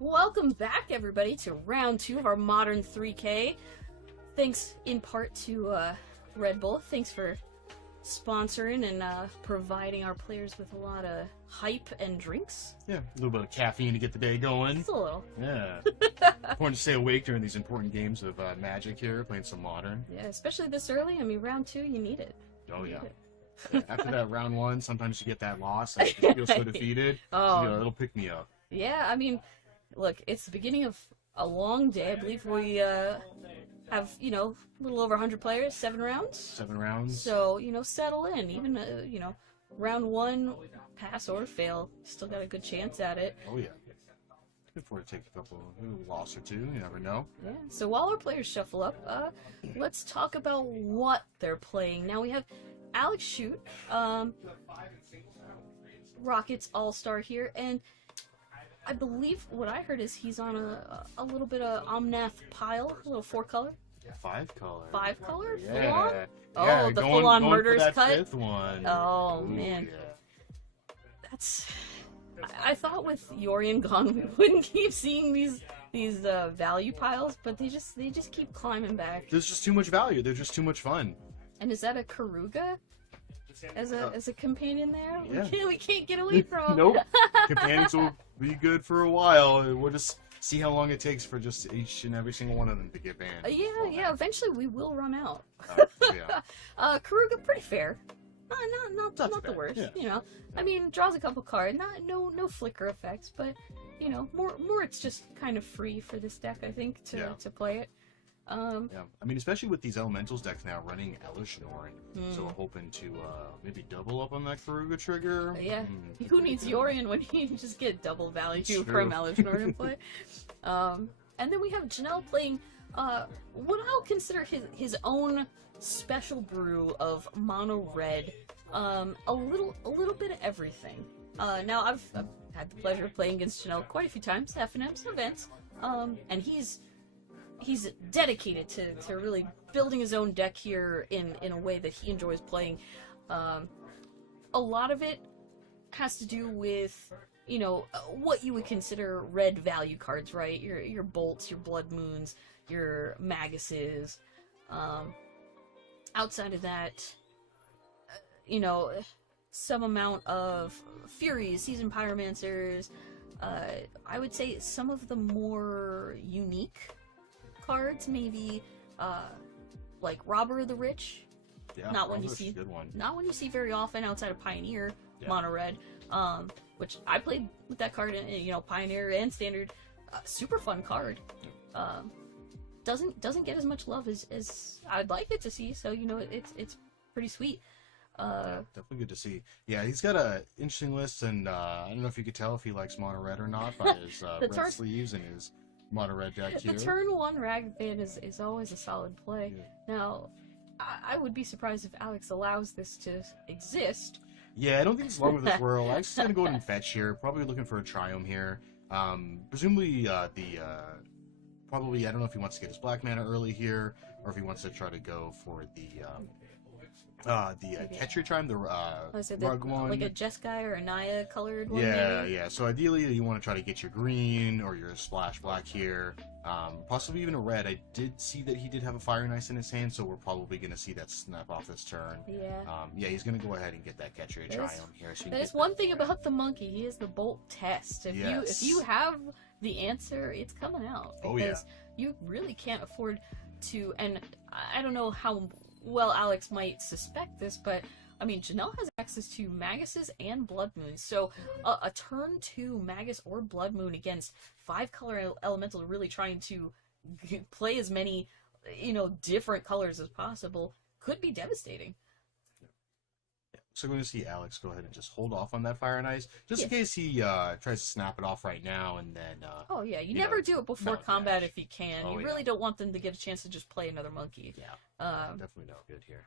Welcome back, everybody, to round 2 of our Modern 3K. Thanks in part to Red Bull. Thanks for sponsoring and providing our players with a lot of hype and drinks. Yeah, a little bit of caffeine to get the day going. Just a little. Yeah. Important to stay awake during these important games of Magic here, playing some Modern. Yeah, especially this early. I mean, round 2, you need it. Oh, yeah. After that round 1, sometimes you get that loss and you feel so defeated. Oh. You know, it'll pick me up. Yeah, I mean, look, it's the beginning of a long day. I believe we have, a little over 100 players, 7 rounds. 7 rounds. So, settle in. Even, round 1, pass or fail, still got a good chance at it. Oh, yeah. Good for it to take a couple loss or two. You never know. Yeah. So while our players shuffle up, let's talk about what they're playing. Now we have Alex Shoot, Rockets All-Star here, and I believe what I heard is he's on a little bit of Omnath Pile, a little 4-color. 5-color. 5-color? Yeah. Full-on? Yeah, Oh, the full-on murderous for that cut? 5th one. Oh, Ooh, man. Yeah. That's... I thought with Yorion gone we wouldn't keep seeing these value piles, but they just keep climbing back. There's just too much value. They're just too much fun. And is that a Karuga as a companion there? Yeah. We can't get away from. Nope. Companions will be good for a while. We'll just see how long it takes for just each and every single one of them to get banned. Yeah. Eventually we will run out. Yeah. Karuga, pretty fair. Not too the bad, worst. yeah. I mean, draws a couple cards. No flicker effects, but more. It's just kind of free for this deck, I think, to play it. Yeah, I mean, especially with these elementals decks now running Elish Norn, so we're hoping to maybe double up on that Karuga trigger. Yeah, who needs Yorion when he can just get double value from Elish Norn in play? And then we have Janelle playing what I'll consider his own special brew of mono red, a little bit of everything. Now I've had the pleasure of playing against Janelle quite a few times, FNM's events, and he's dedicated to really building his own deck here in a way that he enjoys playing. A lot of it has to do with what you would consider red value cards, right? Your bolts, your blood moons, your maguses. Outside of that, some amount of Furies, Seasoned Pyromancers. I would say some of the more unique cards, maybe like Robber of the Rich. Yeah, not one you Robber's see. a good one. Not one you see very often outside of Pioneer, mono red. Which I played with that card in Pioneer and Standard. Super fun card. Doesn't get as much love as I'd like it to see, so it's pretty sweet. Yeah, definitely good to see. Yeah, he's got a interesting list, and I don't know if you could tell if he likes mono red or not by his red sleeves and his mono red deck here. The turn 1 Ragavan is always a solid play. Yeah. Now, I would be surprised if Alex allows this to exist. Yeah, I don't think it's long with this whirl. I'm just gonna go ahead and fetch here. Probably looking for a Triome here. Presumably probably, I don't know if he wants to get his black mana early here, or if he wants to try to go for the Ketri Triome, the rug one. Like a Jeskai or a Naya colored one. Yeah, maybe? yeah. So ideally, you want to try to get your green or your splash black here. Possibly even a red. I did see that he did have a Fire and Ice in his hand, so we're probably going to see that snap off this turn. Yeah. Yeah, he's going to go ahead and get that Ketri Triome here. So that is one thing about the monkey. He is the bolt test. If you have the answer, it's coming out. Because you really can't afford to. And I don't know how well Alex might suspect this, but I mean, Janelle has access to Maguses and Blood Moons, so a turn 2 Magus or Blood Moon against 5-color elemental, really trying to play as many, different colors as possible, could be devastating. So we're going to see Alex go ahead and just hold off on that Fire and Ice, just in case he tries to snap it off right now, and then... oh, yeah, you never do it before combat if you can. Oh, you really don't want them to get a chance to just play another monkey. Yeah, definitely not good here.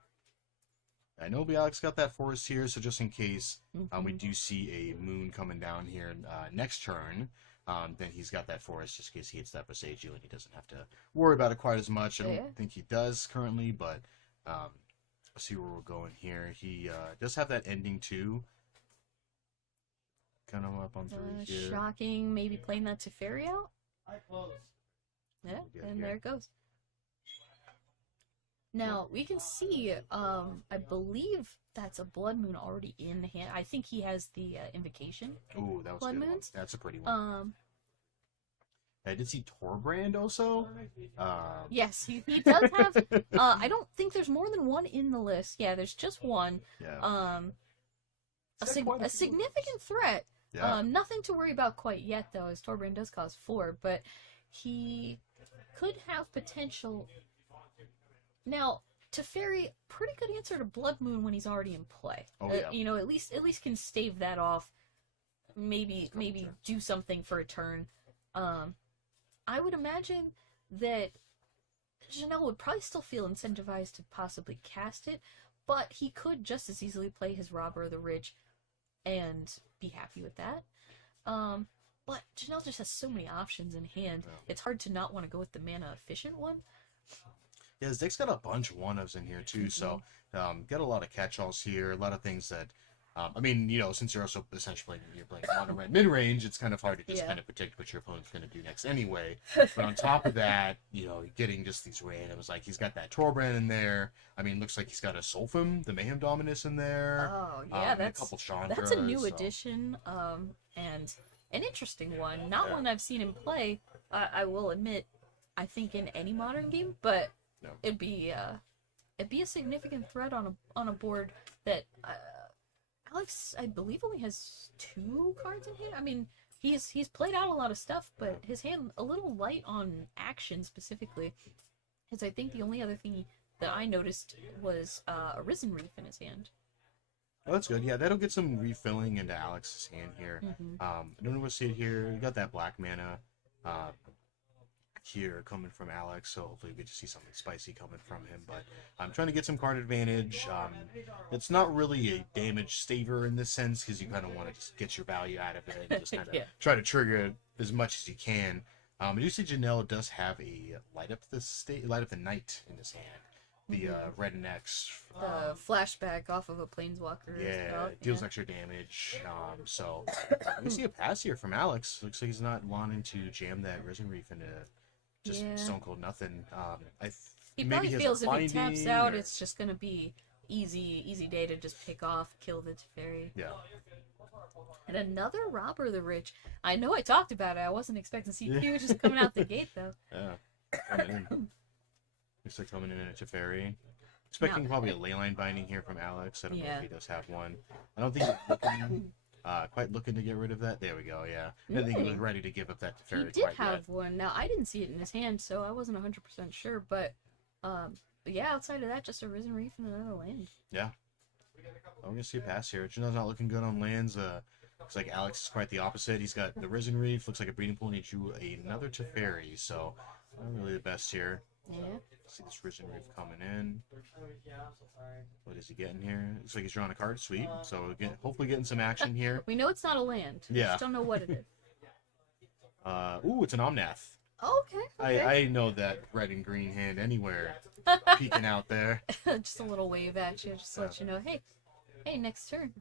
I know Alex got that forest here, so just in case we do see a moon coming down here next turn, then he's got that forest just in case he hits that Boseiju, and he doesn't have to worry about it quite as much. I don't think he does currently, but let's see where we're going here. He does have that ending too, come up on 3 here. Shocking, maybe playing that Teferi out? Yeah, Good and here. there it goes. Now, we can see, I believe that's a Blood Moon already in hand. I think he has the Invocation. Ooh, that was Blood a good Moons? one. That's a pretty one. I did see Torbrand also. Yes, he does have, I don't think there's more than one in the list. Yeah, there's just one. Yeah. A He's got quite a few. significant threat. Yeah. Nothing to worry about quite yet, though, as Torbrand does cost 4, but he could have potential. Now, Teferi, pretty good answer to Blood Moon when he's already in play. Oh, yeah. You know, at least can stave that off. Maybe turns. do something for a turn. I would imagine that Janelle would probably still feel incentivized to possibly cast it, but he could just as easily play his Robber of the Ridge and be happy with that. But Janelle just has so many options in hand. Yeah. It's hard to not want to go with the mana efficient one. Yeah, his deck's got a bunch of one-ofs in here too, so got a lot of catch-alls here, a lot of things that, I mean, you know, since you're also essentially you're playing mono red mid-range, it's kind of hard to just kind of predict what your opponent's going to do next anyway. But on top of that, you know, getting just these randoms, like he's got that Torbrand in there. I mean, looks like he's got a Solfim, the Mayhem Dominus in there. Oh yeah, and a couple Chandras. that's a new addition, and an interesting one. Not one I've seen him play. I will admit, I think in any modern game, but it'd be a significant threat on a board that Alex, I believe, only has 2 cards in hand. I mean, he's played out a lot of stuff, but his hand a little light on action specifically. Because I think the only other thing that I noticed was a Risen Reef in his hand. Oh, that's good. Yeah, that'll get some refilling into Alex's hand here. I don't know what to see it here. You got that black mana here coming from Alex, so hopefully we get to see something spicy coming from him. But I'm trying to get some card advantage. It's not really a damage saver in this sense, because you kind of want to just get your value out of it and just kind of try to trigger it as much as you can. I do see Janelle does have a light up the night in his hand. The red and X. The flashback off of a planeswalker. Yeah, it deals extra damage. So we see a pass here from Alex. Looks like he's not wanting to jam that Risen Reef into just Stone Cold nothing. He probably feels if he taps out, it's just gonna be easy day to just pick off, kill the Teferi. Yeah. And another Robber of the Ridge. I know I talked about it. I wasn't expecting to see Q just coming out the gate though. Yeah. Coming in. Looks like coming in a Teferi. Expecting probably a Leyline Binding here from Alex. I don't know if he does have one. I don't think he's looking, quite looking to get rid of that. There we go, yeah. I didn't think he was ready to give up that Teferi He did have one. Now, I didn't see it in his hand, so I wasn't 100% sure. But yeah, outside of that, just a Risen Reef and another land. Yeah. I'm going to see a pass here. Janelle's not looking good on lands. Looks like Alex is quite the opposite. He's got the Risen Reef. Looks like a Breeding Pool, and he drew another Teferi. So, not really the best here. Yeah. See this Risen Reef coming in. What is he getting here? Looks like he's drawing a card. Sweet. So hopefully getting some action here. We know it's not a land. We just don't know what it is. Ooh, it's an Omnath. Okay. I know that red and green hand anywhere peeking out there. Just a little wave at you, just to let you know, hey, next turn.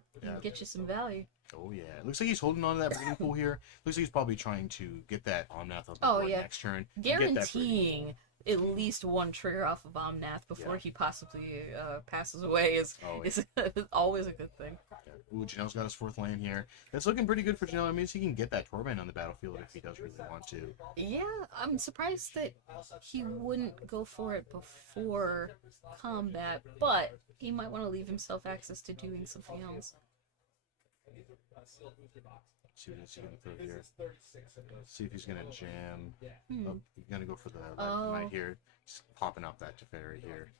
Get you some value. Oh yeah, it looks like he's holding on to that Breeding Pool here. Looks like he's probably trying to get that Omnath up the board next turn. Guaranteeing at least one trigger off of Omnath before he possibly passes away is always a good thing. Yeah. Ooh, Janelle's got his 4th land here. That's looking pretty good for Janelle. I mean, he can get that Torment on the battlefield if he does really want to. Yeah, I'm surprised that he wouldn't go for it before combat, but he might want to leave himself access to doing something else. See what he's gonna throw here. See if he's gonna jam. Oh, he's gonna go for the right here. He's popping up that Teferi here.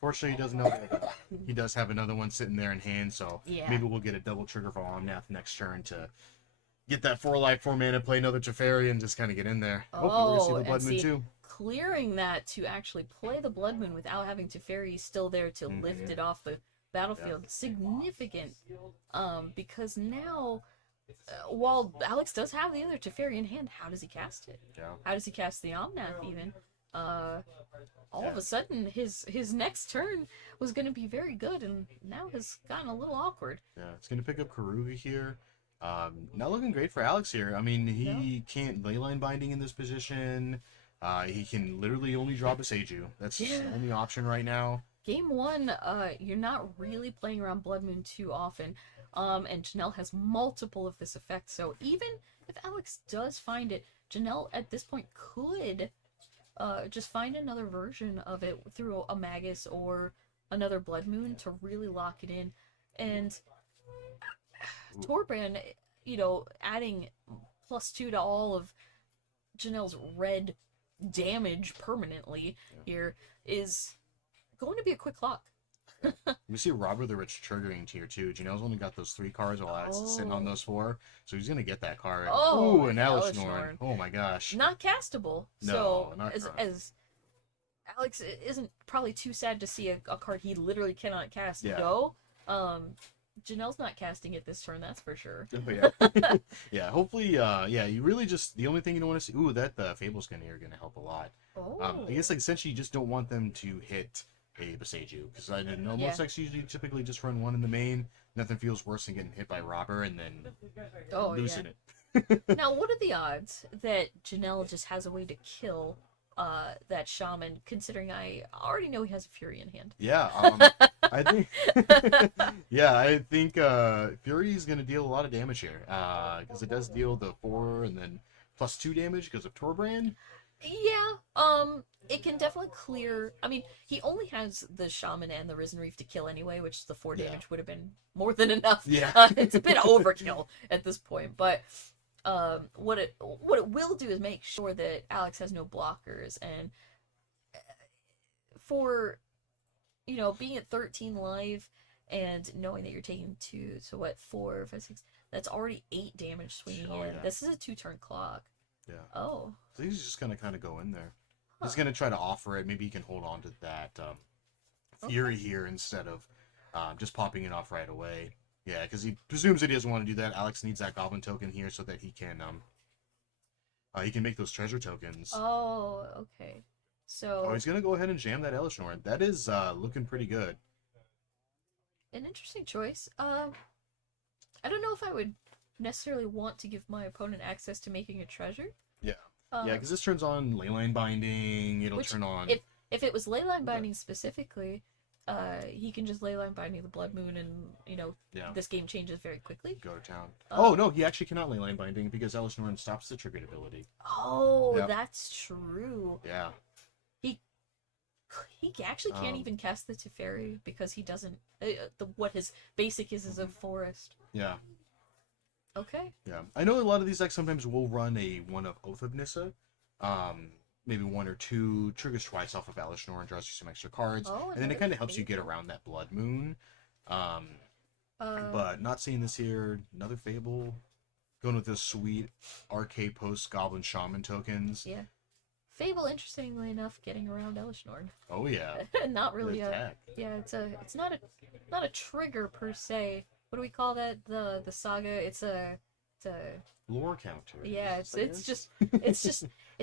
Fortunately, he doesn't know that he does have another one sitting there in hand, so maybe we'll get a double trigger for Omnath next turn to get that 4 life, 4 mana, play another Teferi, and just kind of get in there. Hopefully, we're gonna see the Blood Moon too. Clearing that to actually play the Blood Moon without having Teferi still there to lift it off the battlefield, significant. Because now, while Alex does have the other Teferi in hand, how does he cast it? How does he cast the Omnath even? All of a sudden, his next turn was going to be very good, and now has gotten a little awkward. Yeah, it's going to pick up Karuga here. Not looking great for Alex here. I mean, he can't leyline binding in this position. He can literally only draw Beseiju. That's the only option right now. Game 1, you're not really playing around Blood Moon too often, and Janelle has multiple of this effect, so even if Alex does find it, Janelle at this point could just find another version of it through a Magus or another Blood Moon to really lock it in. And Torbran, adding +2 to all of Janelle's red damage permanently here is going to be a quick lock. We see Robber the Rich triggering tier 2. Janelle's only got those 3 cards while Alex is sitting on those 4, so he's gonna get that card. Oh, an Elesh Norn. Oh my gosh. Not castable. No, so not as Alex isn't probably too sad to see a card he literally cannot cast go. Janelle's not casting it this turn, that's for sure. Oh, yeah. Yeah, hopefully, you really just, the only thing you don't want to see, that Fable Skin here are going to help a lot. I guess, essentially, you just don't want them to hit a Beseiju, because I know most decks usually typically just run 1 in the main. Nothing feels worse than getting hit by Robber and then losing it. Now, what are the odds that Janelle just has a way to kill that Shaman, considering I already know he has a Fury in hand? Yeah, I think I think Fury is going to deal a lot of damage here, because it does deal the 4 and then +2 damage because of Torbran. Yeah, it can definitely clear. I mean, he only has the Shaman and the Risen Reef to kill anyway, which the 4 damage would have been more than enough. Yeah, it's a bit overkill at this point, but what it will do is make sure that Alex has no blockers, and for being at 13 life and knowing that you're taking 2, so what, 4, 5, 6, that's already 8 damage swinging in. Yeah. This is a 2-turn clock. Yeah. Oh. So he's just gonna kind of go in there. He's gonna try to offer it. Maybe he can hold on to that Fury here instead of just popping it off right away. Yeah, because he presumes that he doesn't want to do that. Alex needs that Goblin token here so that he can make those treasure tokens. Oh, okay. So he's gonna go ahead and jam that Elesh Norn. That is looking pretty good. An interesting choice. I don't know if I would necessarily want to give my opponent access to making a treasure. Yeah. Yeah, because this turns on Leyline Binding. It'll turn on. If it was Leyline Binding specifically, he can just Leyline Binding the Blood Moon, and this game changes very quickly. Go to town. No, he actually cannot Leyline Binding because Elesh Norn stops the triggered ability. Oh, that's true. Yeah. He actually can't even cast the Teferi because he doesn't. What his basic is a forest. Yeah. Okay. Yeah, I know a lot of these decks sometimes will run one of Oath of Nissa, maybe 1 or 2 triggers twice off of Elesh Norn, draws you some extra cards, and then it kind of helps you get around that Blood Moon. But not seeing this here. Another Fable, going with this sweet RK Post Goblin Shaman tokens. Yeah. Fable, interestingly enough, getting around Elesh Norn. Oh yeah. Not really it's not a trigger per se. What do we call that? The saga. It's a lore counter. Yeah, it's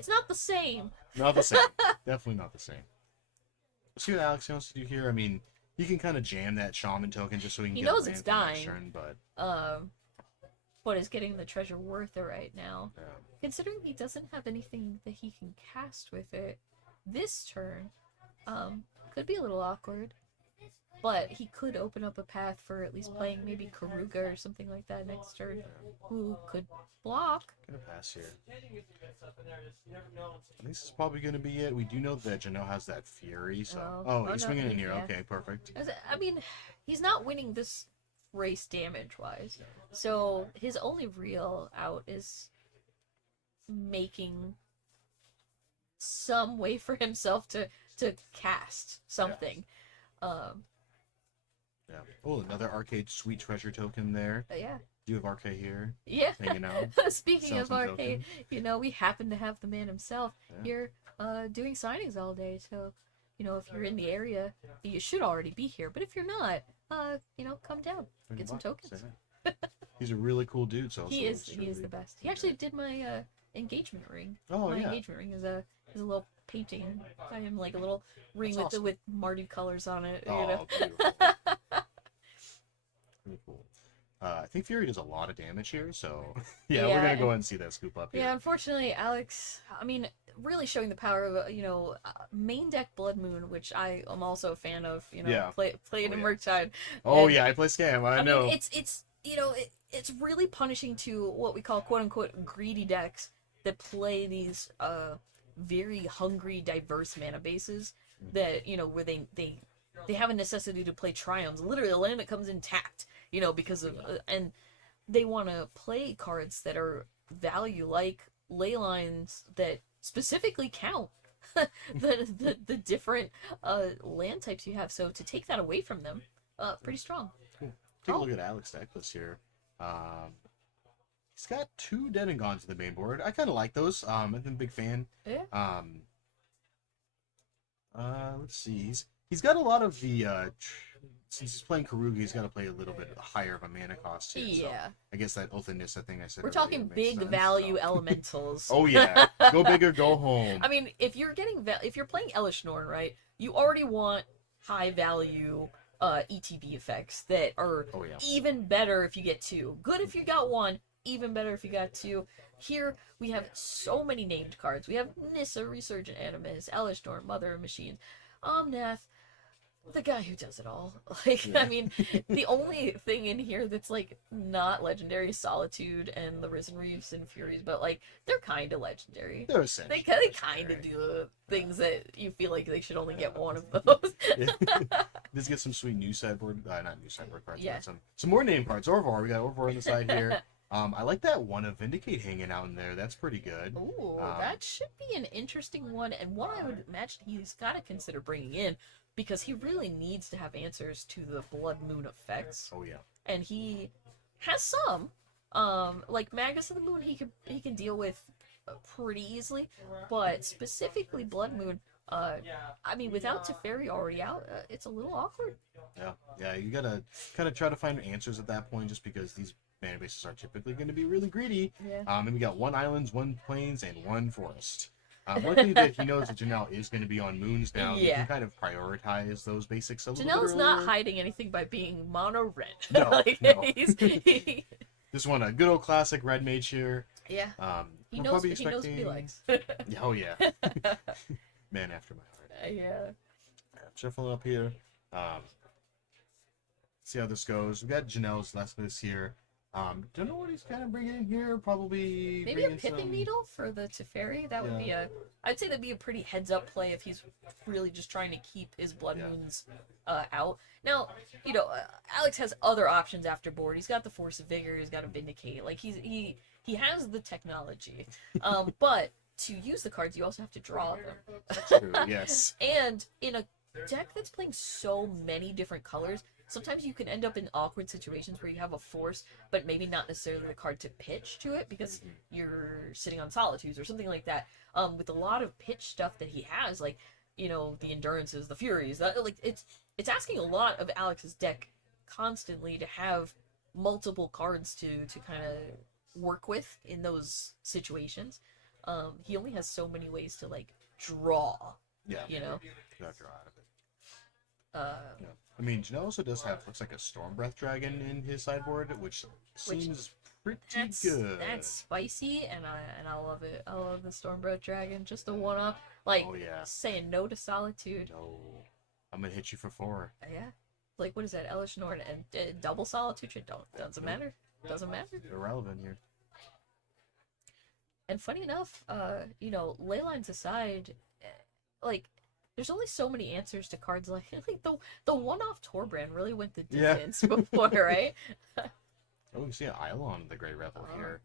not the same. Not the same. Definitely not the same. Let's see what Alex wants to do here. I mean, he can kind of jam that Shaman token just so he can get knows it's dying. Turn, but is getting the treasure worth it right now. Yeah. Considering he doesn't have anything that he can cast with it this turn, could be a little awkward. But he could open up a path for at least playing maybe Karuga or something like that next turn, who could block. Gonna pass here. This is probably gonna be it. We do know that Janelle has that Fury, so he's swinging in here. Yeah. Okay, perfect. I mean, he's not winning this race damage-wise, so his only real out is making some way for himself to cast something. Yeah. Oh, another Arcade Sweet Treasure token there. Yeah. You have RK here. Yeah. Hanging out. Speaking of Arcade, we happen to have the man himself here doing signings all day. So, if you're in the area, you should already be here. But if you're not, come down, get some tokens. He's a really cool dude. So he is the best. He actually did my engagement ring. Oh, my engagement ring is a little painting by him, like a little ring with Mardu colors on it. Oh, beautiful. Really cool. I think Fury does a lot of damage here, so yeah, we're Yeah. gonna go ahead and see that scoop up here. Yeah, unfortunately, Alex, I mean, really showing the power of, main deck Blood Moon, which I am also a fan of, Yeah. played Oh, in yeah. Murktide. Oh And, yeah, I play Scam. I know. mean, it's really punishing to what we call quote unquote greedy decks that play these very hungry, diverse mana bases that, where they have a necessity to play Triomes, literally a land that comes in tapped, because of and they want to play cards that are value like ley lines that specifically count the different land types you have. So to take that away from them, pretty strong. Take a look at Alex deck this year. He's got 2 Dead and Gones to the main board. I kind of like those. I'm a big fan. Yeah. Let's see. He's got a lot of the since he's playing Karuga, he's got to play a little bit higher of a mana cost too. Yeah. So I guess that Oath and Nissa thing I said. We're earlier talking makes big sense, value so. elementals. Oh yeah, go big or go home. I mean, if you're playing Elesh Norn, right, you already want high value ETB effects that are Oh, yeah. even better if you get 2. Good if you got 1, even better if you got 2. Here we have so many named cards. We have Nissa, Resurgent Animus, Elesh Norn, Mother of Machines, Omnath, the guy who does it all. Like, Yeah. I mean, the only thing in here that's like not legendary is Solitude and the Risen Reefs and Furies, but like they're kind of legendary. They're essential. They kind of do the things that you feel like they should only get 1 of those. Let's get some sweet new sideboard, not new sideboard cards, Yeah. but some more name cards. Orvar, we got Orvar on the side here. I like that one of Vindicate hanging out in there. That's pretty good. Ooh, Um, that should be an interesting one, and one I would imagine he's got to consider bringing in because he really needs to have answers to the Blood Moon effects, Oh yeah. and he has some. Like Magus of the Moon, he can deal with pretty easily, but specifically Blood Moon. I mean, without Teferi already out, it's a little awkward. Yeah. You gotta kind of try to find answers at that point, just because these mana bases are typically going to be really greedy. Yeah. And we got 1 islands, 1 plains, and 1 forest. Luckily that he knows that Janelle is going to be on moons now. He Yeah. can kind of prioritize those basics a little Janelle's bit not earlier. hiding anything by being mono red. No, Like, no. This one, a good old classic red mage here. yeah. We're He knows probably what he likes. Yeah, oh yeah. Man after my heart. Yeah. Shuffling up here. See how this goes. We got Janelle's Lesbos here. Don't know what he's kind of bringing in here. Probably Maybe a bringing Pithing some... Needle for the Teferi. That would Yeah. be I'd say that'd be a pretty heads-up play if he's really just trying to keep his Blood Yeah. Moons out. Now, Alex has other options after board. He's got the Force of Vigor. He's got a Vindicate. Like he has the technology. But to use the cards, you also have to draw them. True, yes. And in a deck that's playing so many different colors, sometimes you can end up in awkward situations where you have a force, but maybe not necessarily the card to pitch to it because you're sitting on Solitudes or something like that. With a lot of pitch stuff that he has, like, the Endurances, the Furies, like it's asking a lot of Alex's deck constantly to have multiple cards to kind of work with in those situations. He only has so many ways to like draw. Yeah. You know. Draw out of it. Yeah. I mean, Janelle also does have, looks like a Stormbreath Dragon in his sideboard, which seems pretty good. That's spicy, and I love it. I love the Stormbreath Dragon. Just a one-up, like Oh, yeah. saying no to Solitude. No. I'm gonna hit you for 4. Yeah, like what is that? Elesh Norn and double Solitude. Doesn't matter. Doesn't matter. Irrelevant here. And funny enough, ley lines aside, like there's only so many answers to cards like the one-off Torbrand really went the Yeah. distance before, right? Oh, we see an Island, the Great Revel here.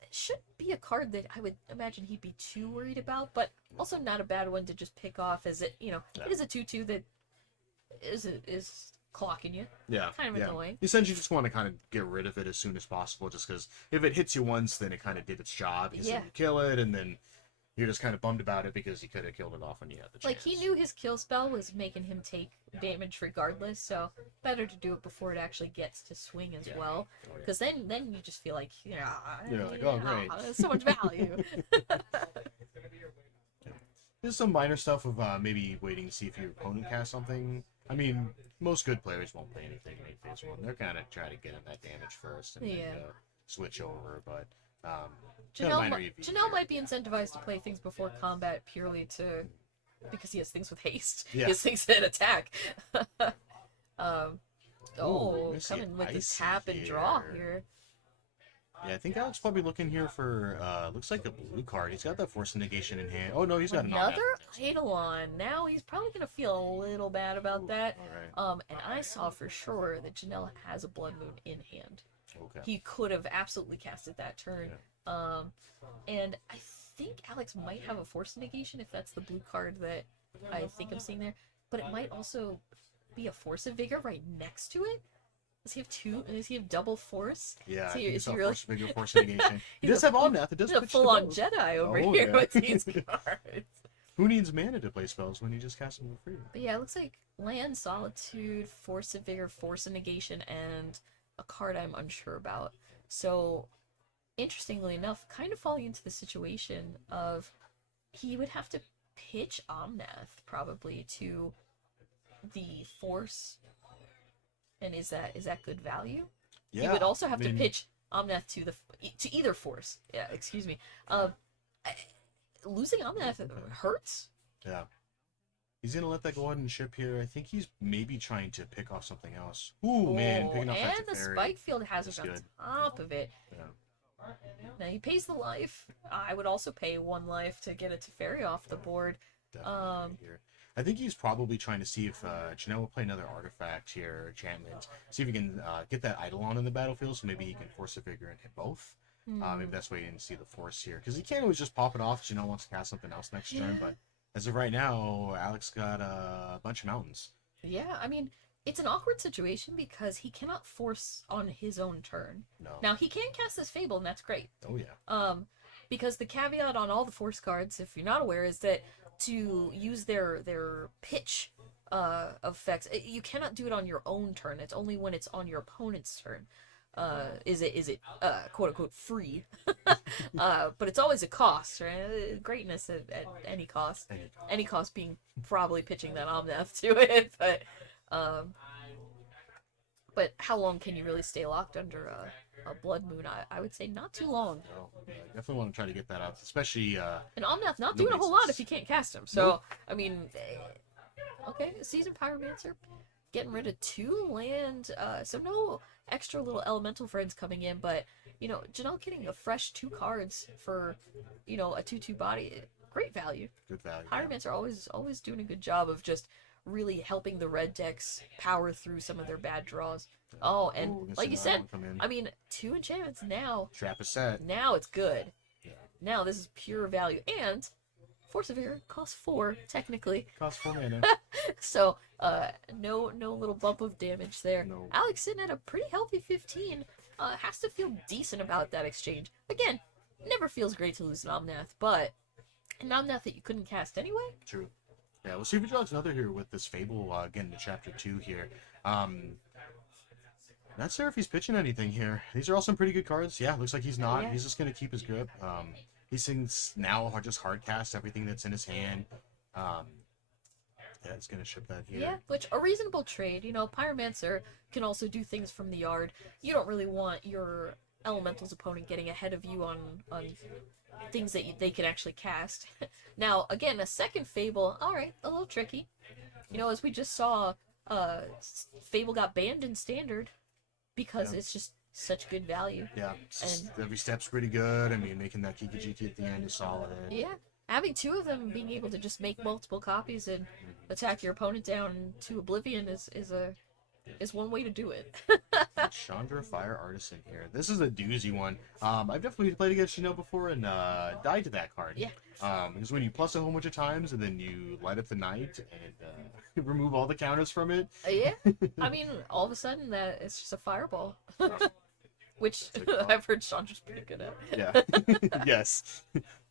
It should be a card that I would imagine he'd be too worried about, but also not a bad one to just pick off as it is a 2/2 that is clocking you. Yeah. Kind of annoying. Essentially, you just want to kind of get rid of it as soon as possible, just because if it hits you once, then it kind of did its job. You Yeah. kill it, and then you're just kind of bummed about it because you could have killed it off when you had the chance. Like he knew his kill spell was making him take damage regardless, so better to do it before it actually gets to swing as well. Oh, yeah. Because then you just feel like You're like, oh, great. there's so much value. There's some minor stuff of maybe waiting to see if your opponent casts something. I mean, Most good players won't play anything in phase 1. They're kind of trying to get him that damage first and then switch over. But Janelle might be incentivized to play things before combat purely because he has things with haste. Yeah. He has things that attack. Ooh, coming with the tap and draw here. Yeah, I think Alex probably looking here for, looks like a blue card. He's got that Force Negation in hand. Oh, no, he's got another Eidolon. Now he's probably going to feel a little bad about that. All right. And I saw for sure that Janelle has a Blood Moon in hand. Okay. He could have absolutely casted that turn. Yeah. And I think Alex might have a Force Negation if that's the blue card that I think I'm seeing there. But it might also be a Force of Vigor right next to it. Does he have two? Does he have double force? Yeah, is he really... Force Vigor, Force Negation. He does have Omnath. It does he's a full-on Jedi over here with these cards. Who needs mana to play spells when you just cast them for free? But yeah, it looks like Land, Solitude, Force of Vigor, Force of Negation, and a card I'm unsure about. So, interestingly enough, kind of falling into the situation of he would have to pitch Omnath probably to the Force. And is that good value? Yeah. You would also have to pitch Omnath to either Force. Yeah, excuse me. Losing Omnath hurts. Yeah. He's gonna let that go ahead and ship here. I think he's maybe trying to pick off something else. Ooh, man, picking off that and the Spike Field has it on top of it. Yeah. Now he pays the life. I would also pay 1 life to get a Teferi off the board. Definitely here. I think he's probably trying to see if Janelle will play another artifact here, enchantment. See if he can get that Eidolon in the battlefield, so maybe he can Force a Vigor and hit both. Maybe that's why you didn't see the Force here. Because he can't always just pop it off if Janelle wants to cast something else next turn. But as of right now, Alex got a bunch of mountains. Yeah, I mean, it's an awkward situation because he cannot Force on his own turn. No. Now, he can cast this Fable, and that's great. Oh, yeah. Because the caveat on all the Force cards, if you're not aware, is that to use their pitch effects, you cannot do it on your own turn. It's only when it's on your opponent's turn. Is it quote unquote free? But it's always a cost, right? Greatness at any cost. Any cost being probably pitching that Omnath to it, but how long can you really stay locked under a Blood Moon? I would say not too long. No, I definitely want to try to get that out, especially and Omnath not doing a whole lot if you can't cast him. So nope. I mean, okay, Seasoned Pyromancer, getting rid of 2 land, so no extra little elemental friends coming in, but you know, Janelle getting a fresh 2 cards for, you know, a 2/2 body, great value. Good value. Pyromancer always doing a good job of just really helping the red decks power through some of their bad draws. Oh, and like you said, I mean, 2 enchantments now. Trap is set. Now it's good. Yeah. Now this is pure value. And Force of Vigor costs 4, technically. Costs 4 mana. So, no little bump of damage there. No. Alex sitting at a pretty healthy 15. Has to feel decent about that exchange. Again, never feels great to lose an Omnath, but an Omnath that you couldn't cast anyway. True. Yeah, we'll see if he draws another here with this Fable, getting to chapter 2 here. Not sure if he's pitching anything here. These are all some pretty good cards. Yeah, looks like he's not. Yeah. He's just going to keep his grip. These things now are just hard cast everything that's in his hand. Yeah, it's going to ship that here. Yeah, which a reasonable trade. You know, Pyromancer can also do things from the yard. You don't really want your Elemental's opponent getting ahead of you on things that they can actually cast. Now, again, a second Fable, alright, a little tricky. You know, as we just saw, Fable got banned in Standard because it's just such good value. Yeah, and every step's pretty good. I mean, making that Kikijiki at the end is solid. Yeah, having 2 of them being able to just make multiple copies and attack your opponent down to oblivion is one way to do it. Chandra Fire Artisan here. This is a doozy one. I've definitely played against Janelle before and died to that card. Yeah. Because when you plus a whole bunch of times and then you light up the night and remove all the counters from it. Yeah. I mean, all of a sudden that it's just a fireball. Which I've heard Chandra's pretty good at. Yeah. Yes.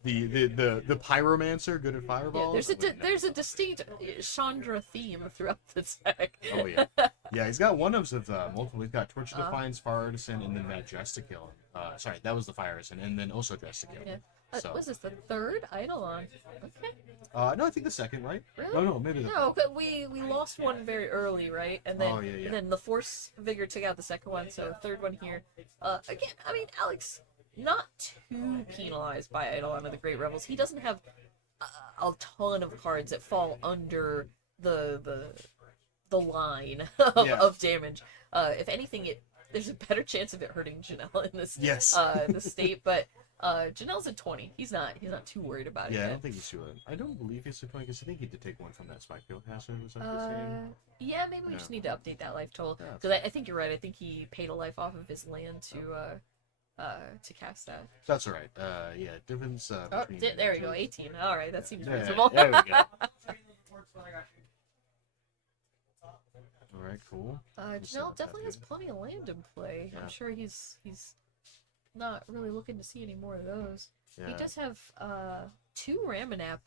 the pyromancer good at fireballs. There's I wouldn't know. there's a distinct Chandra theme throughout the deck. Oh yeah, yeah. He's got one of multiple. He's got Torch of Uh, Defiance, Fire Artisan, and then that Drestikill. Sorry, that was the Fire Artisan, and then also Drestikill. Yeah. So, Was this the third Eidolon? Okay. no, I think the second, right? Really? Oh no, maybe the. No, but we lost one very early, right? And then Oh, yeah, yeah. and then the Force Vigor took out the second one, so third one here. Again, I mean, Alex, not too penalized by Eidolon of the Great Rebels. He doesn't have a ton of cards that fall under the line of, Yeah. of damage. If anything, there's a better chance of it hurting Janelle in this Yes. this state, but Janelle's at 20. He's not too worried about it Yeah, I yet. don't think he's too. I don't believe he's too. Because I think he did take one from that Spike Hazard. Was that this game? Yeah, maybe we Yeah. just need to update that life total Yeah. because I think you're right. I think he paid a life off of his land to cast that. That's all right. Yeah, difference. Oh, Between there we go, 18. All right, that seems Yeah, reasonable. there we go. All right, cool. Let's see Janelle what's that definitely has do. plenty of land in play. Yeah. I'm sure he's not really looking to see any more of those. Yeah. He does have 2 Ramanap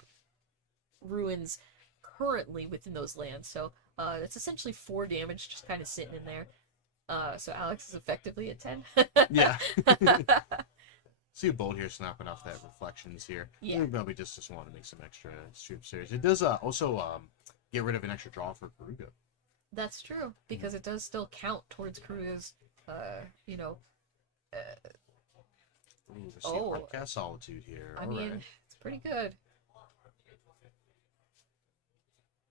ruins currently within those lands, so it's essentially 4 damage just kind of sitting in there. So Alex is effectively at 10. Yeah. See a bolt here snapping off that reflections here. Yeah. Maybe probably just want to make some extra troops here. It does also get rid of an extra draw for Karuga. That's true, because it does still count towards Karuga's, you know. Ooh, see Oh. Hardcast Solitude here. I All mean, right. it's pretty good.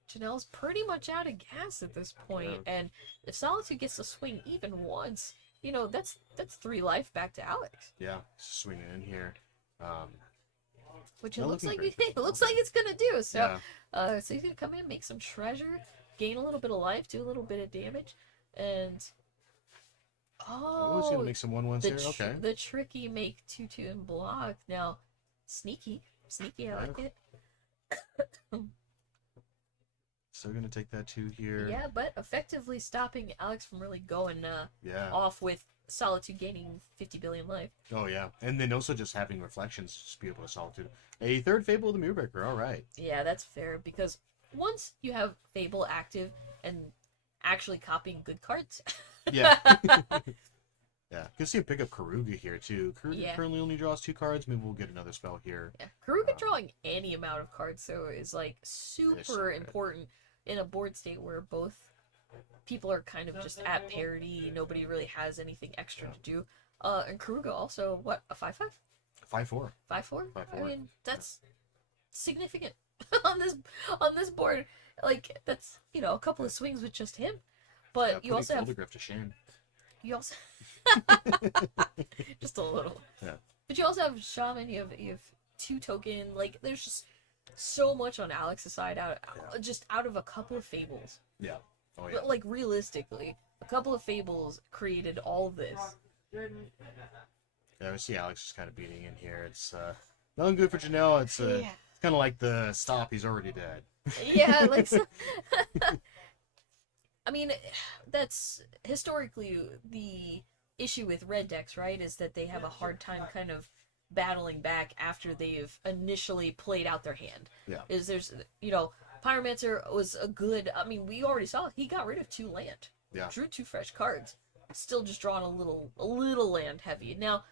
Janelle's pretty much out of gas at this point, Yeah. and if Solitude gets to swing even once, you know, that's 3 life back to Alex, Yeah, swinging in here. which it Not looks like looking great. it looks like it's gonna do. So, Yeah. so he's gonna come in, make some treasure, gain a little bit of life, do a little bit of damage, and Oh, he's gonna make some 1/1s the here. Okay. the tricky make 2/2 and block. Now, sneaky, I like it. Still gonna take that 2 here. Yeah, but effectively stopping Alex from really going Yeah. off with Solitude gaining 50 billion life. Oh yeah, and then also just having reflections, just be able to Solitude. A third Fable of the Mirror. All right. Yeah, that's fair, because once you have Fable active and actually copying good cards. Yeah. Yeah. Can see him pick up Karuga here too. Karuga Yeah. currently only draws 2 cards. Maybe we'll get another spell here. Yeah, Karuga drawing any amount of cards, so is like super so good. important in a board state where both people are kind of just at parity. Nobody really has anything extra to do. And Karuga also, what, a 5/5? 5/4. 5/4? I 5/4. mean, that's significant on this board. Like, that's, you know, a couple of swings with just him. But Yeah, you also have Photograph to shame. you also just a little. Yeah. But you also have Shaman, you have 2 token, like there's just so much on Alex's side just out of a couple of fables. Yeah. Oh yeah. But like realistically, a couple of fables created all this. Yeah, we see Alex just kind of beating in here. It's nothing good for Janelle. It's Yeah. kind of like the stop. He's already dead. Yeah, like so, I mean, that's historically the issue with red decks, right? Is that they have a hard time kind of battling back after they've initially played out their hand. Yeah. Is there's, you know, Pyromancer was a good, I mean, we already saw he got rid of 2 land. Yeah. Drew 2 fresh cards. Still just drawing a little land heavy. Now,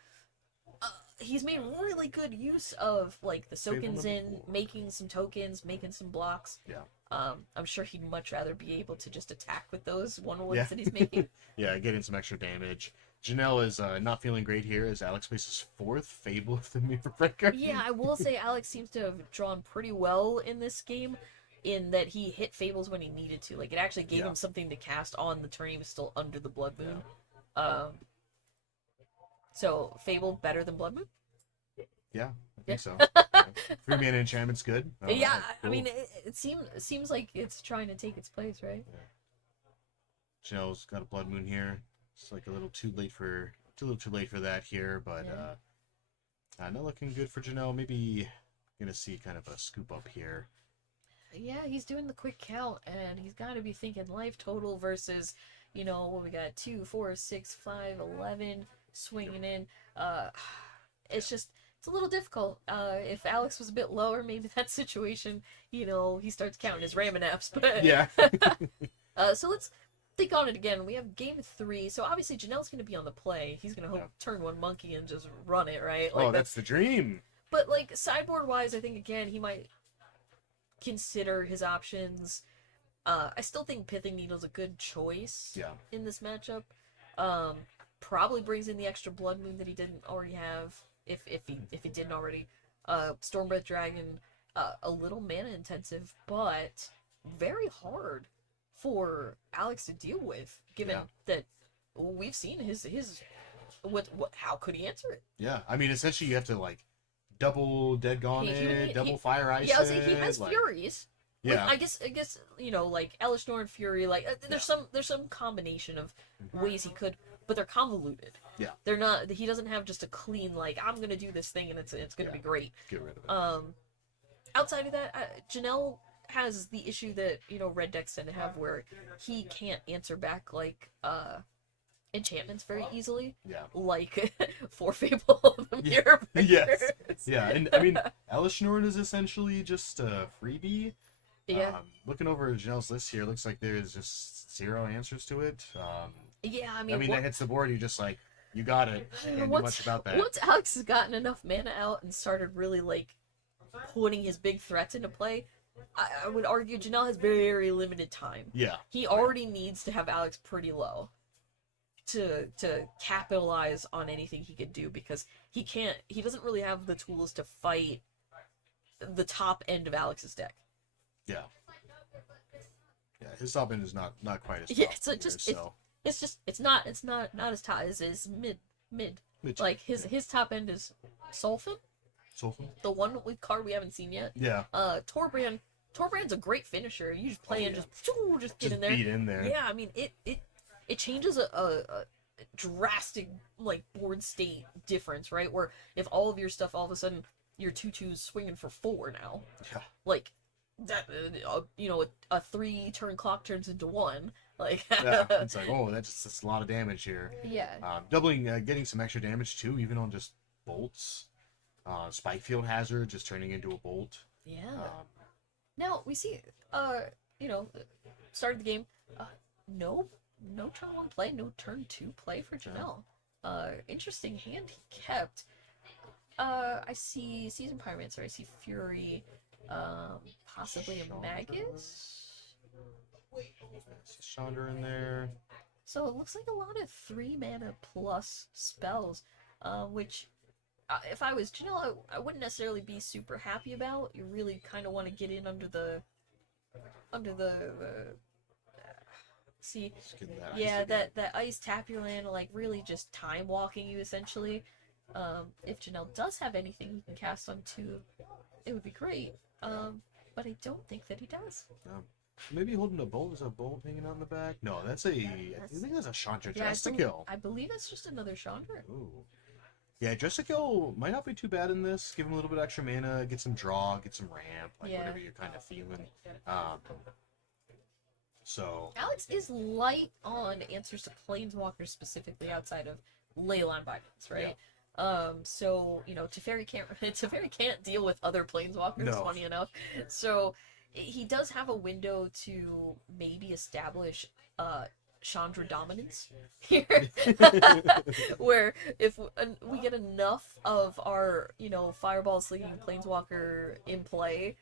he's made really good use of like the soakins number in, 4. making some tokens, making some blocks. Yeah. I'm sure he'd much rather be able to just attack with those 1/1s Yeah. that he's making. Yeah, getting some extra damage. Janelle is not feeling great here as Alex places 4th Fable of the Mirror Breaker. Yeah, I will say Alex seems to have drawn pretty well in this game, in that he hit Fables when he needed to. Like, it actually gave Yeah. him something to cast on the turn he was still under the Blood Moon. So Fable better than Blood Moon? Yeah, I Yeah. think so. 3 mana enchantment's good. Yeah, Alright, I cool. mean, it seems like it's trying to take its place, right? Janelle's got a Blood Moon here. It's like a little too late for that here, but not looking good for Janelle. Maybe gonna see kind of a scoop up here. Yeah, he's doing the quick count, and he's got to be thinking life total versus, you know, what we got, 2, 4, 6, 5, 11 swinging in. It's just it's a little difficult. If Alex was a bit lower, maybe that situation, he starts counting his ramen apps. But Yeah. so let's think on it again. We have game 3, so obviously Janelle's going to be on the play. He's going to turn one monkey and just run it, right? Like, that's the dream. But like sideboard wise, I think again he might consider his options. I still think Pithing Needle's a good choice in this matchup. Probably brings in the extra Blood Moon that he didn't already have, if he didn't already. Stormbreath Dragon, a little mana intensive, but very hard for Alex to deal with, given that we've seen his how could he answer it? Yeah, I mean, essentially you have to like double Dead Gauntlet, double Fire Ice. Yeah, I was saying he has Furies. Yeah, like, I guess like Elishnorn and Fury, like there's some combination of ways he could, but they're convoluted. Yeah, they're not. He doesn't have just a clean like I'm gonna do this thing and it's gonna be great. Get rid of it. Outside of that, Janelle has the issue that red decks tend to have where he can't answer back like enchantments very easily. Yeah. Like for Fable of the Mirror. Yes. Yeah, and I mean Elishnorn is essentially just a freebie. Yeah. Looking over Janelle's list here, looks like there's just 0 answers to it. Yeah, I mean that hits the board, you're just like, you got it. Can't do much about that. Once Alex has gotten enough mana out and started really like putting his big threats into play, I would argue Janelle has very limited time. Yeah. He already needs to have Alex pretty low to capitalize on anything he could do, because he doesn't really have the tools to fight the top end of Alex's deck. Yeah. Yeah, his top end is not quite as top. Yeah, so it's not as top as mid. Like his top end is Sulfin, the one with card we haven't seen yet. Yeah. Torbrand's a great finisher. You just play and just get in there. Beat in there. Yeah, I mean it changes a drastic like board state difference, right? Where if all of your stuff all of a sudden your 2/2's swinging for 4 now. Yeah. Like that, a 3-turn clock turns into 1. Like yeah, it's like, oh, that's a lot of damage here. Yeah. Doubling, getting some extra damage too, even on just bolts. Spike Field Hazard just turning into a bolt. Yeah. Now we see, start of the game. No turn 1 play, no turn 2 play for Janelle. Interesting hand he kept. I see Seasoned Pyromancer, I see Fury, possibly a Magus. Chandra in there. So it looks like a lot of 3 mana plus spells, which, if I was Janelle, I wouldn't necessarily be super happy about. You really kind of want to get in under the see, that ice tap your land, like really just time walking you essentially. If Janelle does have anything he can cast on 2, it would be great. But I don't think that he does. Maybe holding a bolt. Is a bolt hanging out in the back? No, I think that's a Chandra Dress to Kill. I believe it's just another Chandra. Ooh. Yeah, Dress to Kill might not be too bad in this. Give him a little bit of extra mana, get some draw, get some ramp, whatever you're kind of feeling. So Alex is light on answers to Planeswalkers specifically outside of Leyline Bindings, right? Yeah. So Teferi can't deal with other Planeswalkers, funny enough. So he does have a window to maybe establish Chandra dominance here, where if we get enough of our Fireball Slinging Planeswalker in play,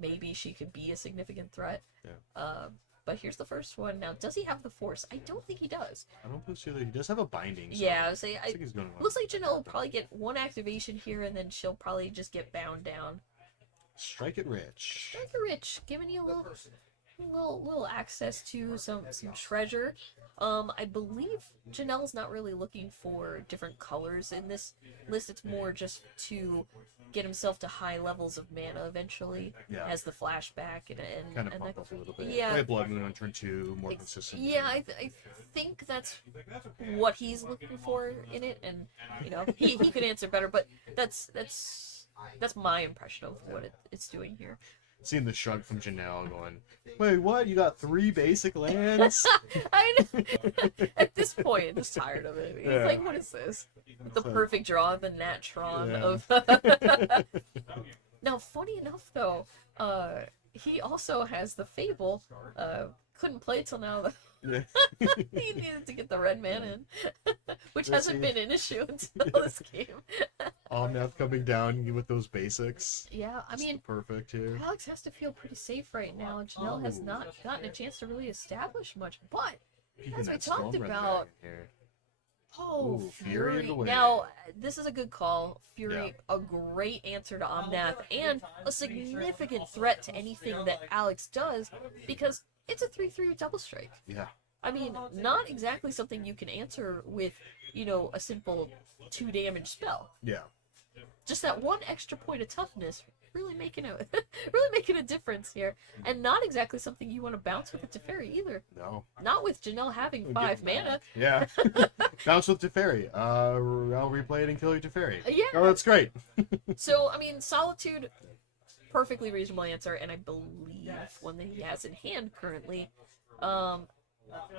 maybe she could be a significant threat. Yeah. But here's the first one. Now, does he have the Force? I don't think he does. I don't think so either. He does have a binding. So yeah, I would say I think he's going to. Looks like Janelle will probably get 1 activation here, and then she'll probably just get bound down. Strike it rich. Strike it rich, giving you a little access to some treasure. I believe Janelle's not really looking for different colors in this list. It's more just to get himself to high levels of mana eventually. Yeah. As the flashback and kind of pump up a little bit. Yeah. Play Blood Moon on turn 2, more consistent. Yeah, I think that's what he's looking for in it, and he could answer better, but that's my impression of what it's doing here. seeing the shrug from Janelle going, wait, what? You got 3 basic lands? I know. At this point, I'm just tired of it. He's Yeah. like, what is this? The So- perfect draw, the Natron Yeah. of. Now, funny enough, though, he also has the Fable. Couldn't play it till now. Yeah. He needed to get the red man in, which Let's hasn't see. been an issue until this game. Omnath coming down with those basics. Yeah, I Just mean, perfect here. Alex has to feel pretty safe right now. Janelle has not gotten a chance to really establish much, but Peeking as we that talked Stormred about- Dragon here. oh, Ooh, Fury in the way. Now, this is a good call. Fury, a great answer to Omnath, and a significant threat to anything that Alex does, because it's a 3/3 double strike. Yeah. I mean, not exactly something you can answer with, a simple 2 damage spell. Yeah. Just that one extra point of toughness really making a really making a difference here, and not exactly something you want to bounce with a Teferi either. No. Not with Janelle having 5 mana. Yeah. Bounce with Teferi. I'll replay it and kill your Teferi. Yeah. Oh, that's great. So I mean, Solitude, perfectly reasonable answer, and I believe one that he has in hand currently.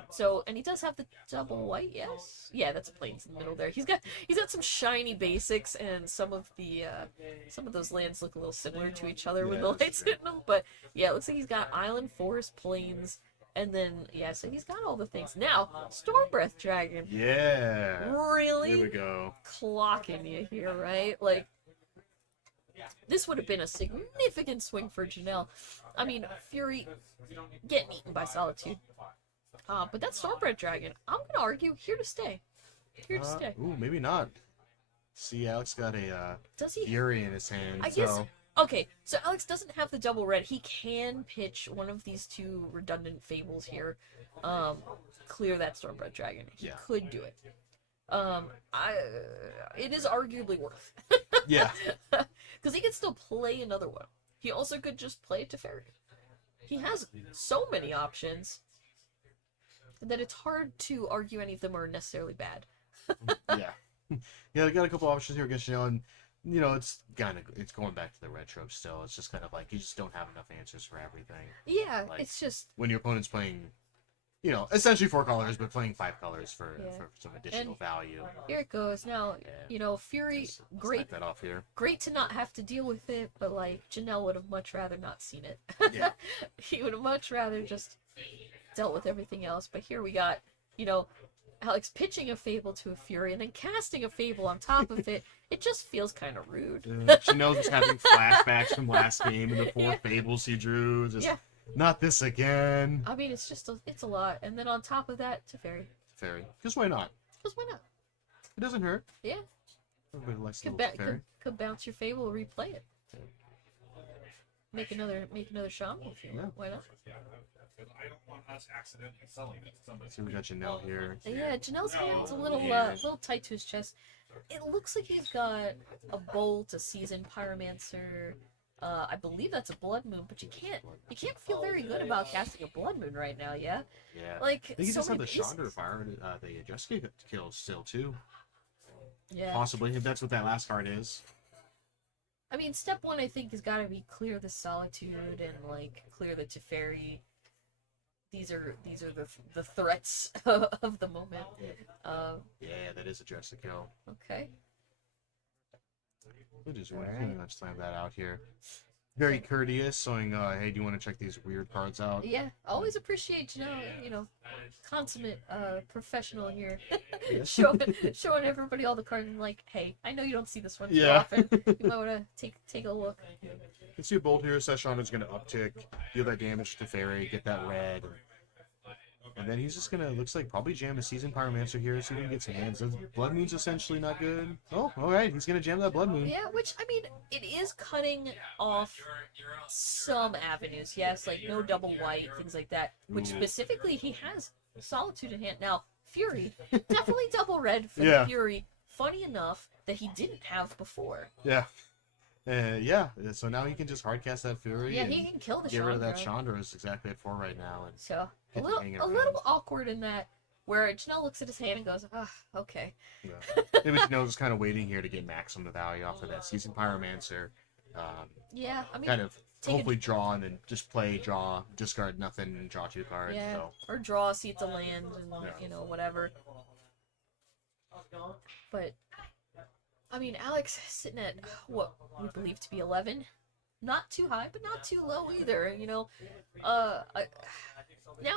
So, and he does have the double white, yes? Yeah, that's a plains in the middle there. He's got some shiny basics, and some of those lands look a little similar to each other with Yeah, the that's lights true. hitting them. But yeah, it looks like he's got island, forest, plains, and then so he's got all the things. Now, Stormbreath Dragon. Yeah. Really Here we go. clocking you here, right? Like, this would have been a significant swing for Janelle. I mean, Fury getting eaten by Solitude. But that Stormbreath Dragon, I'm gonna argue, here to stay. Here to stay. Ooh, maybe not. See, Alex got a Does he? Fury in his hand. I guess. Okay, so Alex doesn't have the double red. He can pitch one of these 2 redundant fables here. Clear that Stormbreath Dragon. He Yeah. could do it. It is arguably worth. Yeah. Because he can still play another one. He also could just play Teferi. He has so many options that it's hard to argue any of them are necessarily bad. Yeah. Yeah, I got a couple options here against Janelle, and it's going back to the retro still. It's just kind of like you just don't have enough answers for everything. Yeah, Like- it's just When your opponent's playing, essentially 4 colors, but playing 5 colors for some additional And- value. here it goes. Now, Fury, Let's great type that off here. great to not have to deal with it, but like Janelle would have much rather not seen it. Yeah. He would have much rather just dealt with everything else. But here we got, Alex pitching a Fable to a Fury and then casting a Fable on top of it. It just feels kind of rude. Janelle's just having flashbacks from last game and the 4 Yeah. fables he drew. Just Yeah. not this again. I mean, it's just it's a lot. And then on top of that, Teferi. Fairy. Because why not? Because why not? It doesn't hurt. Yeah. Everybody likes a Could, little Fairy. could bounce your Fable, replay it. Make another shaman if you want. Yeah. Why not? I don't want us accidentally selling it to somebody. So we got Janelle here. Yeah, Janelle's hand's a little tight to his chest. It looks like he's got a bolt, a seasoned pyromancer. I believe that's a blood moon, but you can't feel very good about casting a blood moon right now. Yeah, Yeah. like I think he so just had many the pieces. Chandra fire, the Jessica kills still too. Yeah, Possibly, if that's what that last card is. I mean, step 1 I think has got to be clear the Solitude and like clear the Teferi. These are the threats of the moment. Yeah, that is a Jessica kill. Okay. We'll just let's slam that out here. Very courteous, saying, hey, do you want to check these weird cards out? Yeah, always appreciate consummate professional here. Yeah. showing everybody all the cards and like, hey, I know you don't see this one too Yeah. often. You might want to take a look. You can see a bolt here. Session is going to uptick, deal that damage to Fairy, get that red. And then he's just going to, looks like, probably jam a Seasoned Pyromancer here, see if he gets hands. Blood Moon's essentially not good. Oh, alright, he's going to jam that Blood Moon. Yeah, which I mean, it is cutting off some avenues. Yes, like no double white, things like that. Which Ooh. specifically he has Solitude in hand. Now, Fury, definitely double red for Yeah. the Fury. Funny enough that he didn't have before. Yeah. Yeah, so now he can just hardcast that Fury Yeah, and he can kill the get rid of that Chandra. Chandra. Is exactly at 4 right now. And So a Get little hanging a around. little awkward in that where Janelle looks at his hand and goes, ah, okay. yeah. Maybe Janelle's just kind of waiting here to get maximum value off of that Seasoned Pyromancer. Yeah, I mean, kind of take a- hopefully draw and then just play, draw, discard nothing, and draw 2 cards. yeah, So or draw a seat to land and Yeah. you know whatever. But I mean, Alex is sitting at what we believe to be 11, not too high, but not too low either. You know, now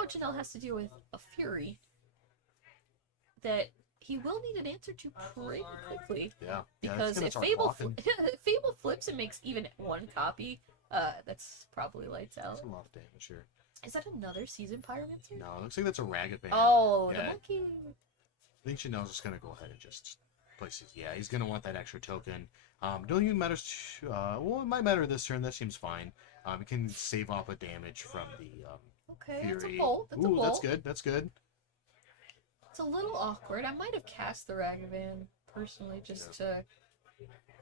Janelle has to deal with a Fury that he will need an answer to pretty quickly. yeah, Because it's if gonna start Fable blocking. Fable flips and makes even 1 copy, that's probably lights out. That's a lot of damage here. Is that another Season Pyromancer? No, it looks like that's a Ragged Band. Oh, Yeah. the monkey. I think Chanel's just gonna go ahead and just place it. Yeah, he's gonna want that extra token. Don't even matter. Well, it might matter this turn. That seems fine. He can save off a damage from the Okay, Fury. that's a bolt. That's Ooh, a bolt. that's good. That's good. It's a little awkward. I might have cast the Ragavan personally just to,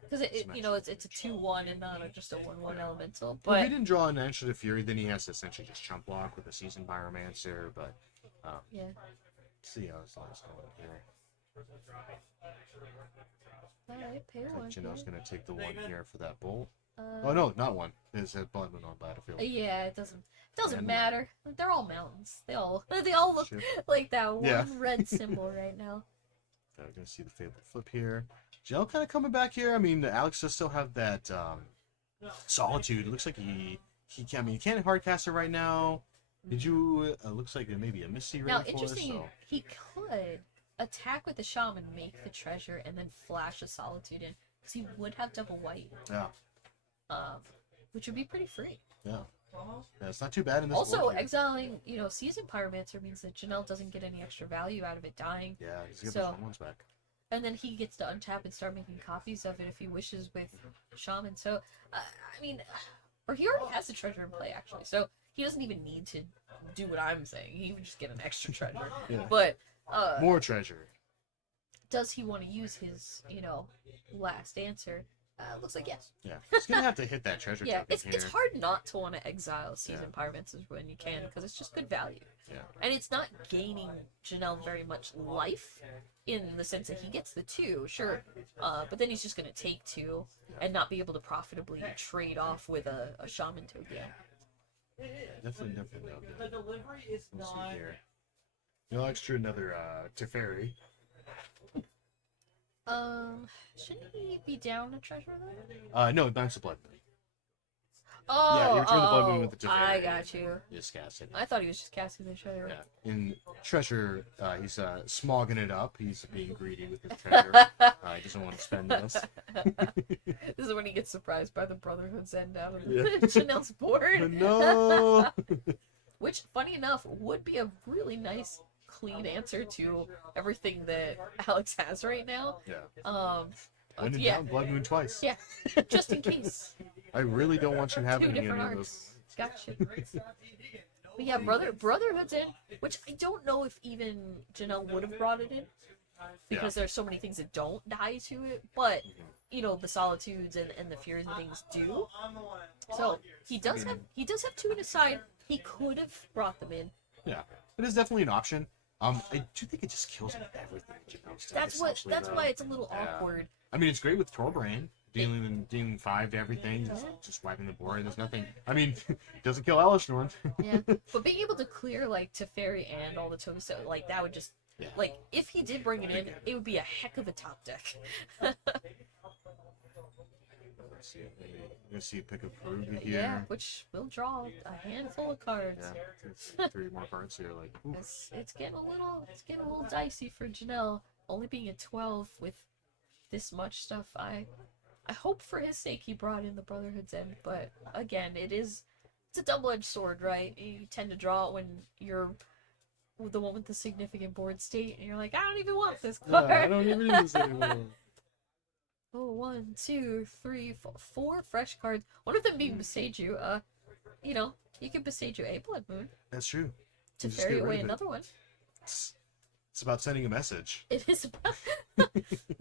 because you know it's a 2/1 and not just a 1/1 elemental. Well, if But he didn't draw an answer to Fury, then he has to essentially just chump block with a Seasoned Pyromancer. But yeah, let's see how his life's going here. all right, pay one. Chanel's gonna take the 1 here for that bolt. Uh, Oh no, not 1. It's a Blood Moon on battlefield. Yeah, it doesn't And matter. They're all mountains. They all look Shit. like that one Yeah. red symbol right now. We're gonna see the Fable flip here. Janelle kind of coming back here. I mean, Alex does still have that Solitude. It looks like he can. I mean, he can't hardcast it right now. Did you? Looks like there may be a Misty Now, ready for us. interesting, So he could attack with the shaman, make the treasure, and then flash a solitude in, because he would have double white, yeah, which would be pretty free. yeah, it's not too bad in this. Also, board here. exiling, Season Pyromancer means that Janelle doesn't get any extra value out of it dying, Yeah, he's gonna so- get those ones back. and then he gets to untap and start making copies of it if he wishes with shaman. So, I mean, or he already has the treasure in play actually, so he doesn't even need to do what I'm saying. He would just get an extra treasure. Yeah. But More treasure. does he want to use his, last answer? Looks like yes. Yeah, he's gonna have to hit that treasure Yeah, token it's here. it's hard not to want to exile Season Yeah. Pyromancers when you can, because it's just good value. Yeah, And it's not gaining Janelle very much life in the sense that he gets the 2, sure, but then he's just going to take 2 and not be able to profitably trade off with a shaman token. definitely. We'll see here. No extra another Teferi. Shouldn't he be down a treasure though? No, Knights of Blood Moon. Oh, you return the Blood Moon with the I Teferi. got you. Just cast it. I thought he was just casting the treasure. Yeah. In treasure, he's smogging it up. He's being greedy with his treasure. He doesn't want to spend this. This is when he gets surprised by the Brotherhood's End out of Yeah. Janelle's board. No. Which, funny enough, would be a really nice, clean answer to everything that Alex has right now. Yeah. When in yeah. doubt, Blood Moon twice. Yeah, just in case. I really don't want you 2 having any different of arcs. those. Gotcha. But yeah, Brotherhood's in, which I don't know if even Janelle would have brought it in, because there's so many things that don't die to it, but the Solitudes and the Furies and things do. So he does have 2 in his side. He could have brought them in. Yeah. It is definitely an option. I do think it just kills everything. That's why it's a little Yeah. awkward. I mean, it's great with Torbrand. Dealing 5 to everything, just wiping the board. There's nothing. I mean, it doesn't kill Elishnorn. Yeah, but being able to clear like Teferi and all the tokens, so like that would just if he did bring it in, it would be a heck of a top deck. Let's see. Maybe we're gonna see a pick of Peruga here. Yeah, which will draw a handful of cards. Yeah, it's 3 more cards here. Like, ooh. It's getting a little dicey for Janelle. Only being at 12 with this much stuff, I hope for his sake he brought in the Brotherhood's End, but again, it's a double-edged sword, right? You tend to draw it when you're the one with the significant board state, and you're like, I don't even want this card. Yeah, I don't even need this anymore. Oh, 1, 2, 3, 4 fresh cards. One of them being Beseiju. You can Beseiju a Blood Moon That's true. to You just ferry get rid away of it. another one. It's about sending a message. It is about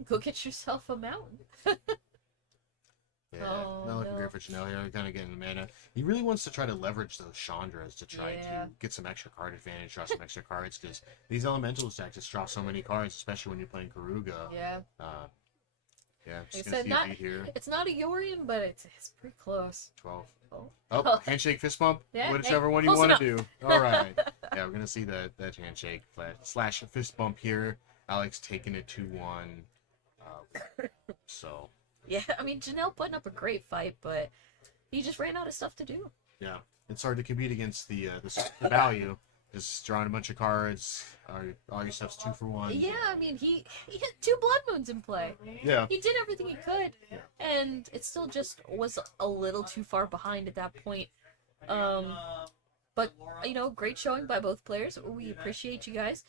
go get yourself a mountain. Yeah, Oh, not looking no. great for Janelle here. Kind of getting the mana. He really wants to try to leverage those Chandras to try Yeah. to get some extra card advantage, draw some extra cards, because these elemental decks just draw so many cards, especially when you're playing Karuga. Yeah. Yeah, just I gonna said, see not- a beat here. It's not a Yorion, but it's pretty close. 12. Oh. Oh, handshake, fist bump, Yeah, whichever hey, one you close want to enough. do. All right. Yeah, we're gonna see that handshake slash fist bump here. Alex taking it 2-1. So Yeah, I mean, Janelle putting up a great fight, but he just ran out of stuff to do. yeah, it's hard to compete against the value. Just drawing a bunch of cards. All your stuff's 2 for 1. Yeah, I mean, he had 2 Blood Moons in play. Yeah. He did everything he could, and it still just was a little too far behind at that point. But, you know, great showing by both players. We appreciate you guys.